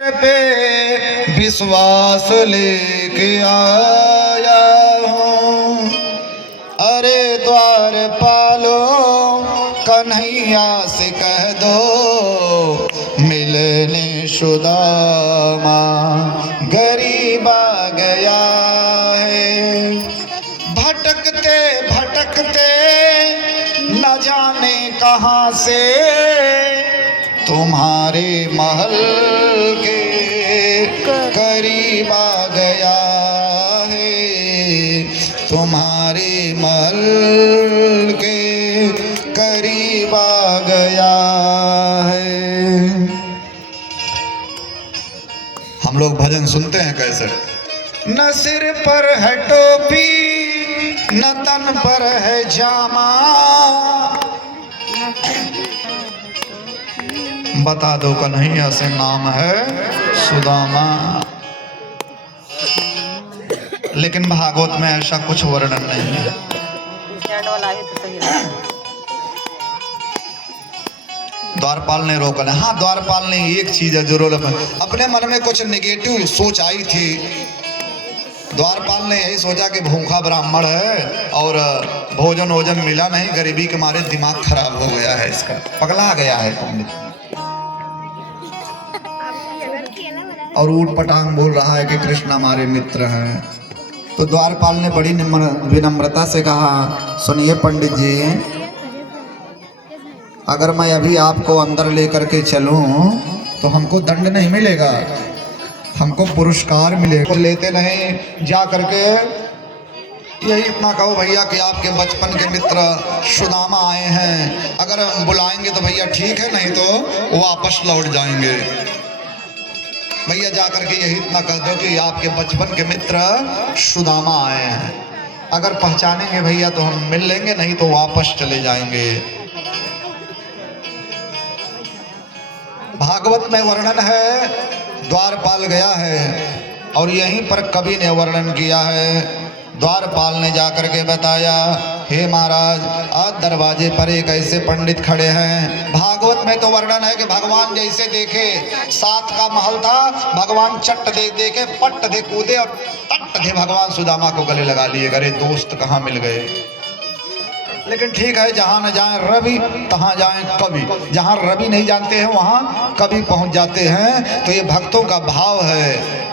पे विश्वास लेके आया हूँ। अरे द्वार पालो कन्हैया से कह दो, मिलने सुदामा गरीब आ गया है। भटकते भटकते न जाने कहाँ से तुम्हारे महल के करीब आ गया है, तुम्हारे महल के करीब आ गया है। हम लोग भजन सुनते हैं कैसे? न सिर पर है टोपी न तन पर है जामा, बता दो कन्हैया से नाम है सुदामा। लेकिन भागवत में ऐसा कुछ वर्णन नहीं है। द्वारपाल ने रोका नहीं। हाँ, द्वारपाल ने एक चीज है जरूर, अपने मन में कुछ नेगेटिव सोच आई थी। द्वारपाल ने यही सोचा कि भूखा ब्राह्मण है और भोजन वोजन मिला नहीं, गरीबी के मारे दिमाग खराब हो गया है, इसका पगला गया है पंडित, और ऊट पटांग बोल रहा है कि कृष्ण हमारे मित्र हैं। तो द्वारपाल ने बड़ी विनम्रता से कहा, सुनिए पंडित जी, अगर मैं अभी आपको अंदर लेकर के चलूं तो हमको दंड नहीं मिलेगा, हमको पुरस्कार मिलेगा। लेते नहीं, जा करके यही इतना कहो भैया कि आपके बचपन के मित्र सुदामा आए हैं, अगर बुलाएंगे तो भैया ठीक है, नहीं तो वापस लौट जाएंगे। भैया जा करके यही इतना कह दो कि आपके बचपन के मित्र सुदामा आए हैं, अगर पहचानेंगे भैया तो हम मिल लेंगे, नहीं तो वापस चले जाएंगे। भागवत में वर्णन है, द्वारपाल गया है और यहीं पर कवि ने वर्णन किया है। द्वारपाल ने जाकर के बताया, हे महाराज, आज दरवाजे पर एक ऐसे पंडित खड़े हैं। भागवत में तो वर्णन है कि भगवान जैसे देखे, 7 का महल था, भगवान चट्ट दे देखे पट्ट दे कूदे और तट दे भगवान सुदामा को गले लगा लिए। अरे दोस्त कहाँ मिल गए। लेकिन ठीक है, जहाँ न जाए रवि तहाँ जाए कवि, जहाँ रवि नहीं जानते हैं वहाँ कवि पहुँच जाते हैं। तो ये भक्तों का भाव है।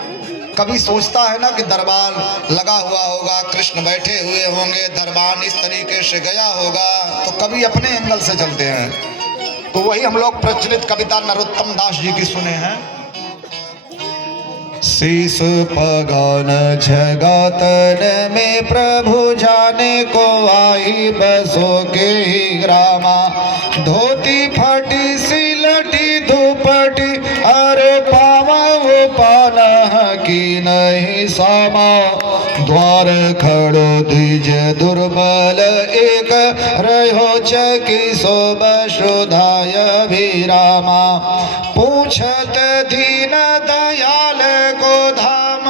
कभी सोचता है ना कि दरबार लगा हुआ होगा, कृष्ण बैठे हुए होंगे, दरबार इस तरीके से गया होगा, तो कभी अपने एंगल से चलते हैं। तो वही हम लोग प्रचलित कविता नरोत्तम दास जी की सुने हैं। शीश पगान जगतन में प्रभु जाने को आई, बसो के ही ग्रामा, धोती फटी सिलटी दुपटी, अरे पावा वो पाना की नहीं सामा, द्वार खड़ो द्विज दुर्बल एक, रहो चकी शोभ शोधाय विरामा, पूछत दीन दयाल को धाम,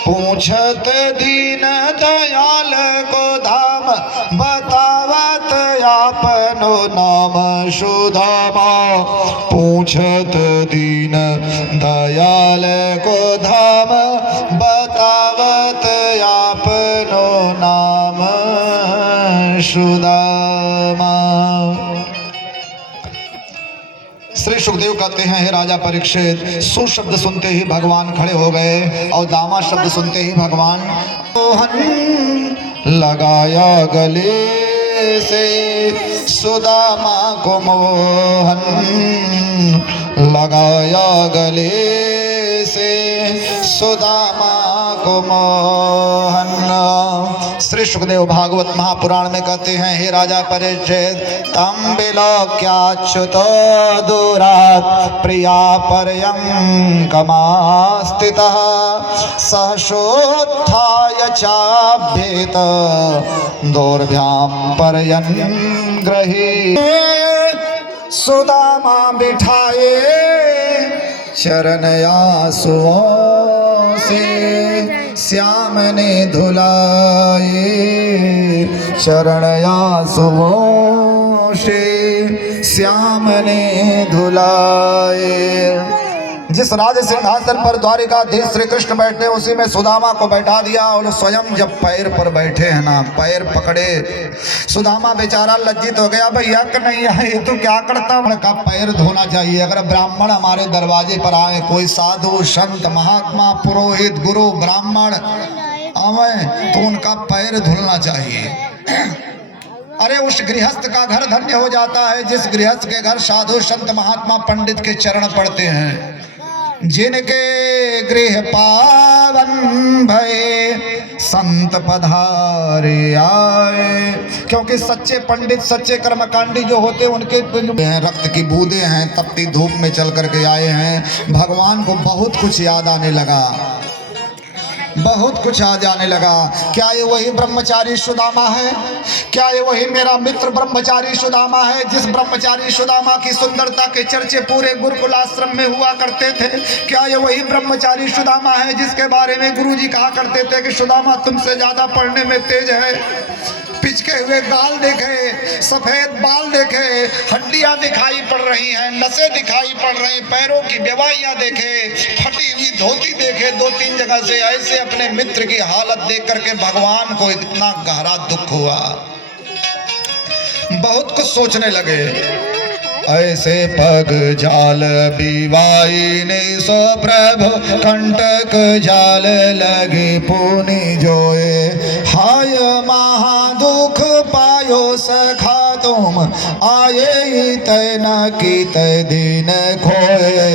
पूछत दीन दयाल को धाम, बतावत आपनो नाम सुदामा, पूछत दीन दयाल को धाम, बतावत आपनो नाम सुदामा। श्री सुखदेव कहते हैं, हे राजा परीक्षित, सु शब्द सुनते ही भगवान खड़े हो गए और दामा शब्द सुनते ही भगवान मोहन लगाया गले से, सुदामा को मोहन लगाया गले से, सुदामा को मोहन। श्री सुखदेव भागवत महापुराण में कहते हैं, हे राजा परीक्षित, तम विलोक्याच्युतो दूरात् प्रिया पर्यंकमा स्थितः, सहसोत्थाय चाभ्येत दोर्भ्यां पर्यंग्रही, सुदामा बिठाए चरण आंसुओं से, श्याम ने धुलाए चरण आंसुओं से, श्याम ने धुलाए। जिस राज सिंहासन पर द्वारिकाधीश श्री कृष्ण बैठे उसी में सुदामा को बैठा दिया। और स्वयं जब पैर पर बैठे हैं ना, पैर पकड़े, सुदामा बेचारा लज्जित हो गया, भैया कन्हैया ये तो क्या करता, का पैर धोना चाहिए। अगर ब्राह्मण हमारे दरवाजे पर आए, कोई साधु संत महात्मा पुरोहित गुरु ब्राह्मण आवे तो उनका पैर धुलना चाहिए। अरे उस गृहस्थ का घर धन्य हो जाता है जिस गृहस्थ के घर साधु संत महात्मा पंडित के चरण पड़ते हैं, जिनके गृह पावन भय संत पधारे आए। क्योंकि सच्चे पंडित सच्चे कर्मकांडी जो होते हैं उनके रक्त की बूंदें हैं, तपती धूप में चल करके आए हैं। भगवान को बहुत कुछ याद आने लगा, बहुत कुछ आ जाने लगा। क्या ये वही ब्रह्मचारी सुदामा है? क्या ये वही मेरा मित्र ब्रह्मचारी सुदामा है, जिस ब्रह्मचारी सुदामा की सुंदरता के चर्चे पूरे गुरुकुल आश्रम में हुआ करते थे? क्या ये वही ब्रह्मचारी सुदामा है जिसके बारे में गुरुजी कहा करते थे कि सुदामा तुमसे ज्यादा पढ़ने में तेज है? पिचके हुए गाल देखे, सफेद बाल देखे, हड्डियां दिखाई पड़ रही हैं, नसें दिखाई पड़ रही, पैरों की बेवाइयां देखे, फटी हुई धोती देखे, 2-3 जगह से ऐसे अपने मित्र की हालत देख करके भगवान को इतना गहरा दुख हुआ, बहुत कुछ सोचने लगे। ऐसे पग जाल बिवाई ने सो प्रभु कंटक जाल लगे पुनि जोए, हाय महा दुख पायो सखा तुम आये तना की दीन खोए।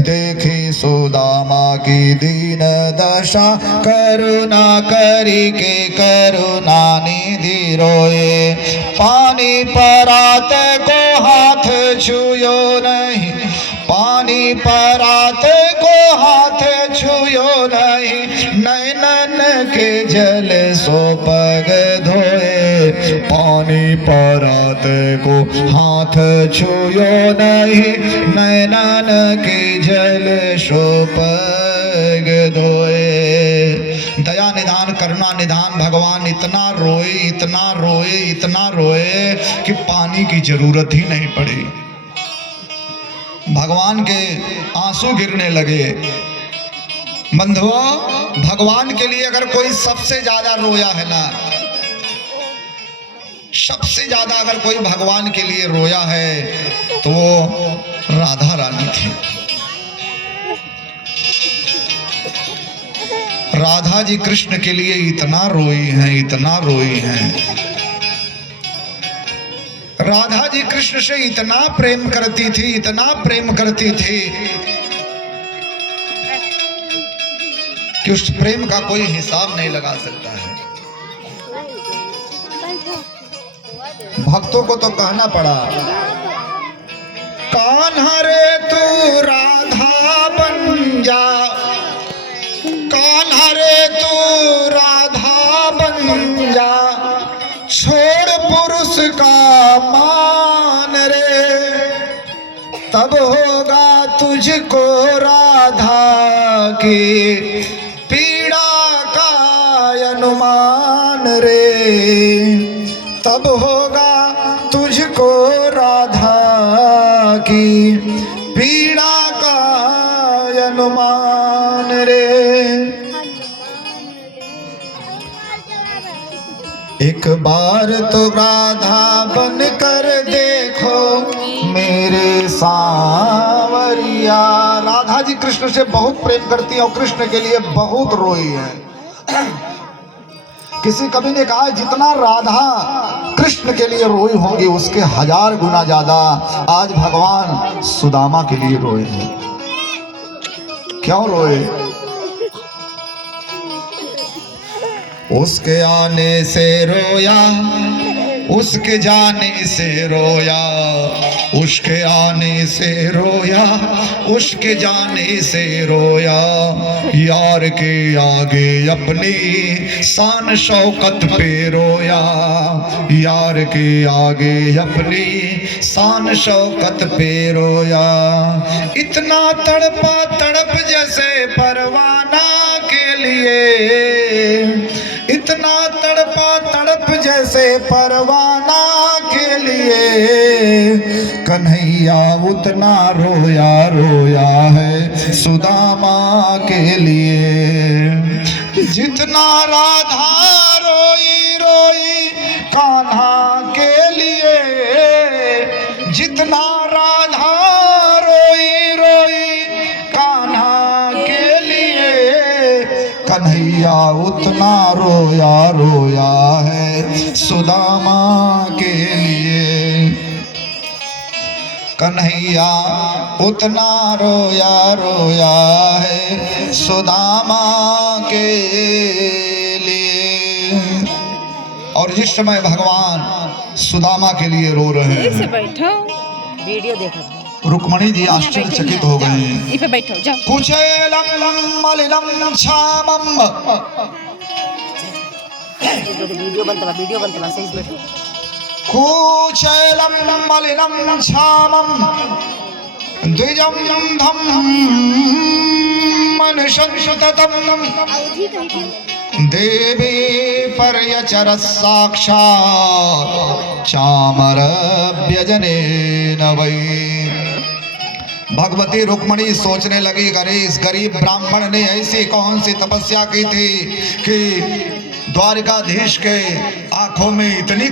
देखी सुदामा की दीन दशा करुणा करी के करुणा निधि रोए। पानी परात को हाथ छुयो नहीं, पानी परात को हाथ छुयो नहीं, नैनन के जल सो पग धोए। पानी परात को हाथ छुयो नहीं, नैनन के जल सो पग धोए। दया निधान करुणा निधान भगवान इतना रोए, इतना रोए, इतना रोए कि पानी की जरूरत ही नहीं पड़ी। भगवान के आंसू गिरने लगे। बंधुओं, भगवान के लिए अगर कोई सबसे ज्यादा रोया है ना, सबसे ज्यादा अगर कोई भगवान के लिए रोया है तो वो राधा रानी थी। राधा जी कृष्ण के लिए इतना रोई हैं, इतना रोई हैं। राधा जी कृष्ण से इतना प्रेम करती थी, इतना प्रेम करती थी कि उस प्रेम का कोई हिसाब नहीं लगा सकता है। भक्तों को तो कहना पड़ा, कान्हा रे तू राधा बन जा, कान्हा रे तू राधा बन जा, छोड़ पुरुष का मान रे, तब होगा तुझको राधा की पीड़ा का अनुमान रे, तब होगा तुझको राधा की पीड़ा का अनुमान रे। एक बार तो राधा बन कर देखो मेरे सांवरिया। राधा जी कृष्ण से बहुत प्रेम करती है और कृष्ण के लिए बहुत रोई है। किसी कवि ने कहा जितना राधा कृष्ण के लिए रोई होंगी उसके 1000 गुना ज्यादा आज भगवान सुदामा के लिए रोए हैं। क्यों रोए? उसके आने से रोया, उसके जाने से रोया, उसके आने से रोया, उसके जाने से रोया। यार के आगे अपनी शान शौकत पे रोया, यार के आगे अपनी शान शौकत पे रोया। इतना तड़पा तड़प जैसे परवाना के लिए, इतना तड़पा तड़प जैसे परवाना के लिए, कन्हैया उतना रोया रोया है सुदामा के लिए। जितना राधा रोई रोई कान्हा के लिए, जितना राधा रोई रोई कान्हा के लिए, कन्हैया उतना रोया रोया है सुदामा के लिए। कन्हैया उतना रोया रोया है सुदामा के लिए। और जिस समय भगवान सुदामा के लिए रो रहे हैं, बैठो वीडियो देखो। रुक्मणी जी आश्चर्यचकित हो गए हैं। इस पे बैठो जाओ। कुचेलम मलिनम क्षामम, वीडियो बनता सही से बैठो। कुचेलम मलिनम क्षामम द्विजम धम मनुष्यतम देवी पर्यचर साक्षात् चामर व्यजनेन वै। भगवती रुक्मणी सोचने लगी, अरे इस गरीब ब्राह्मण ने ऐसी कौन सी तपस्या की थी कि द्वारिकाधीश के आंखों में इतनी